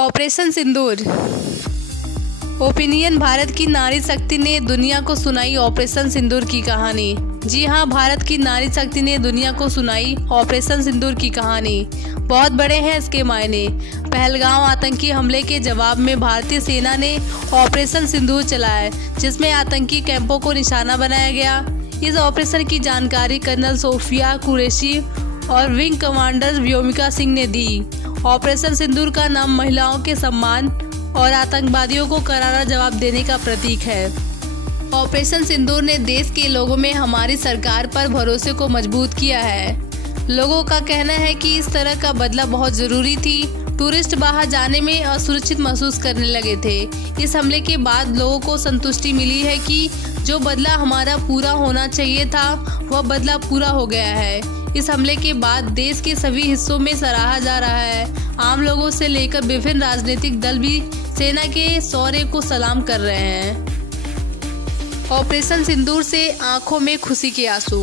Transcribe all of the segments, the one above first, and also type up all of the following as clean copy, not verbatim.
Operation सिंदूर। Opinion Bharat की नारी शक्ति ने दुनिया को सुनाई ऑपरेशन सिंदूर की कहानी। जी हाँ, भारत की नारी शक्ति ने दुनिया को सुनाई ऑपरेशन सिंदूर की कहानी। बहुत बड़े हैं इसके मायने। पहलगाम आतंकी हमले के जवाब में भारतीय सेना ने ऑपरेशन सिंदूर चलाया, जिसमें आतंकी कैंपों को निशाना बनाया गया। इस ऑपरेशन की जानकारी कर्नल सोफिया कुरैशी और विंग कमांडर व्योमिका सिंह ने दी। ऑपरेशन सिंदूर का नाम महिलाओं के सम्मान और आतंकवादियों को करारा जवाब देने का प्रतीक है। ऑपरेशन सिंदूर ने देश के लोगों में हमारी सरकार पर भरोसे को मजबूत किया है। लोगों का कहना है कि इस तरह का बदला बहुत जरूरी थी। टूरिस्ट बाहर जाने में असुरक्षित महसूस करने लगे थे। इस हमले के बाद लोगों को संतुष्टि मिली है कि जो बदला हमारा पूरा होना चाहिए था वह बदला पूरा हो गया है। इस हमले के बाद देश के सभी हिस्सों में सराहा जा रहा है। आम लोगों से लेकर विभिन्न राजनीतिक दल भी सेना के शौर्य को सलाम कर रहे हैं। ऑपरेशन सिंदूर से आंखों में खुशी के आंसू।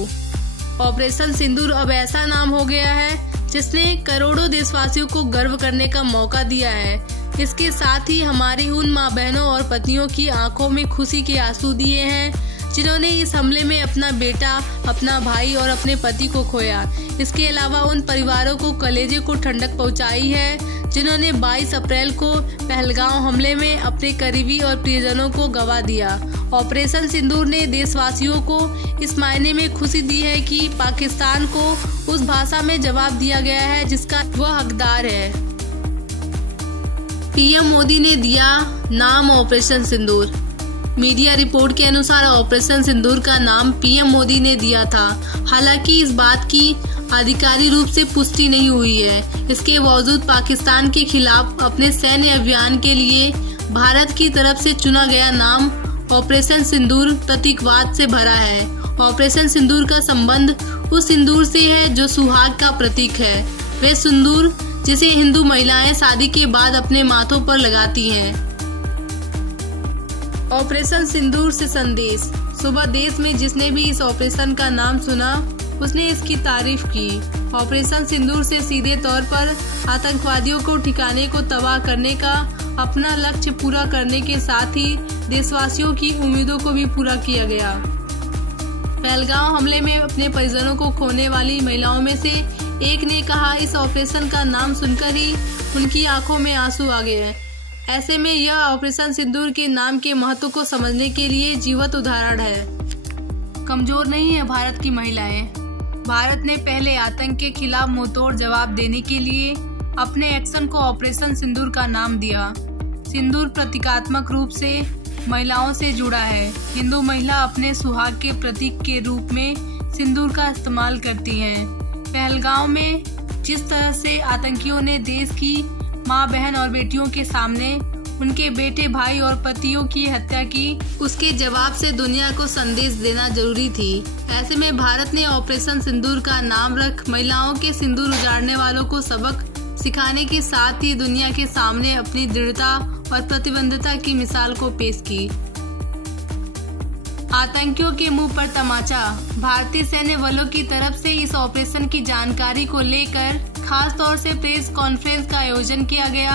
ऑपरेशन सिंदूर अब ऐसा नाम हो गया है जिसने करोड़ों देशवासियों को गर्व करने का मौका दिया है। इसके साथ ही हमारी उन माँ बहनों और पत्नियों की आंखों में खुशी के आंसू दिए हैं जिन्होंने इस हमले में अपना बेटा, अपना भाई और अपने पति को खोया। इसके अलावा उन परिवारों को कलेजे को ठंडक पहुंचाई है जिन्होंने 22 अप्रैल को पहलगाम हमले में अपने करीबी और प्रियजनों को गंवा दिया। ऑपरेशन सिंदूर ने देशवासियों को इस मायने में खुशी दी है कि पाकिस्तान को उस भाषा में जवाब दिया गया है जिसका वह हकदार है। पीएम मोदी ने दिया नाम ऑपरेशन सिंदूर। मीडिया रिपोर्ट के अनुसार ऑपरेशन सिंदूर का नाम पीएम मोदी ने दिया था। हालांकि इस बात की आधिकारिक रूप से पुष्टि नहीं हुई है। इसके बावजूद पाकिस्तान के खिलाफ अपने सैन्य अभियान के लिए भारत की तरफ से चुना गया नाम ऑपरेशन सिंदूर प्रतीकवाद से भरा है। ऑपरेशन सिंदूर का संबंध उस सिंदूर से है जो सुहाग का प्रतीक है। वे सिंदूर जिसे हिंदू महिलाएं शादी के बाद अपने माथों पर लगाती हैं। ऑपरेशन सिंदूर से संदेश। सुबह देश में जिसने भी इस ऑपरेशन का नाम सुना उसने इसकी तारीफ की। ऑपरेशन सिंदूर से सीधे तौर पर आतंकवादियों को ठिकाने को तबाह करने का अपना लक्ष्य पूरा करने के साथ ही देशवासियों की उम्मीदों को भी पूरा किया गया। पहलगाम हमले में अपने परिजनों को खोने वाली महिलाओं में से एक ने कहा, इस ऑपरेशन का नाम सुनकर ही उनकी आंखों में आंसू आ गए। ऐसे में यह ऑपरेशन सिंदूर के नाम के महत्व को समझने के लिए जीवंत उदाहरण है। कमजोर नहीं है भारत की महिलाएं। भारत ने पहले आतंक के खिलाफ मुंहतोड़ जवाब देने के लिए अपने एक्शन को ऑपरेशन सिंदूर का नाम दिया। सिंदूर प्रतीकात्मक रूप से महिलाओं से जुड़ा है। हिंदू महिला अपने सुहाग के प्रतीक के रूप में सिंदूर का इस्तेमाल करती हैं। पहलगाम में जिस तरह से आतंकियों ने देश की माँ, बहन और बेटियों के सामने उनके बेटे, भाई और पतियों की हत्या की, उसके जवाब से दुनिया को संदेश देना जरूरी थी। ऐसे में भारत ने ऑपरेशन सिंदूर का नाम रख महिलाओं के सिंदूर उजाड़ने वालों को सबक सिखाने के साथ ही दुनिया के सामने अपनी दृढ़ता और प्रतिबद्धता की मिसाल को पेश की। आतंकियों के मुंह पर तमाचा। भारतीय सैन्य बलों की तरफ से इस ऑपरेशन की जानकारी को लेकर खास तौर से प्रेस कॉन्फ्रेंस का आयोजन किया गया।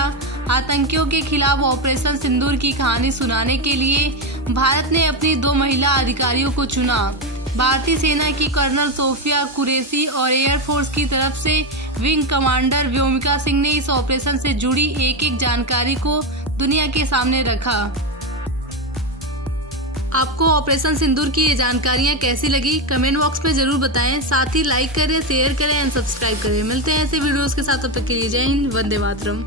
आतंकियों के खिलाफ ऑपरेशन सिंदूर की कहानी सुनाने के लिए भारत ने अपनी 2 महिला अधिकारियों को चुना। भारतीय सेना की कर्नल सोफिया कुरैशी और एयरफोर्स की तरफ से विंग कमांडर व्योमिका सिंह ने इस ऑपरेशन से जुड़ी एक जानकारी को दुनिया के सामने रखा। आपको ऑपरेशन सिंदूर की ये जानकारियाँ कैसी लगी कमेंट बॉक्स में जरूर बताएं। साथ ही लाइक करें, शेयर करें एंड सब्सक्राइब करें। मिलते हैं ऐसे वीडियोस के साथ, तब तक के लिए जय हिंद, वंदे मातरम।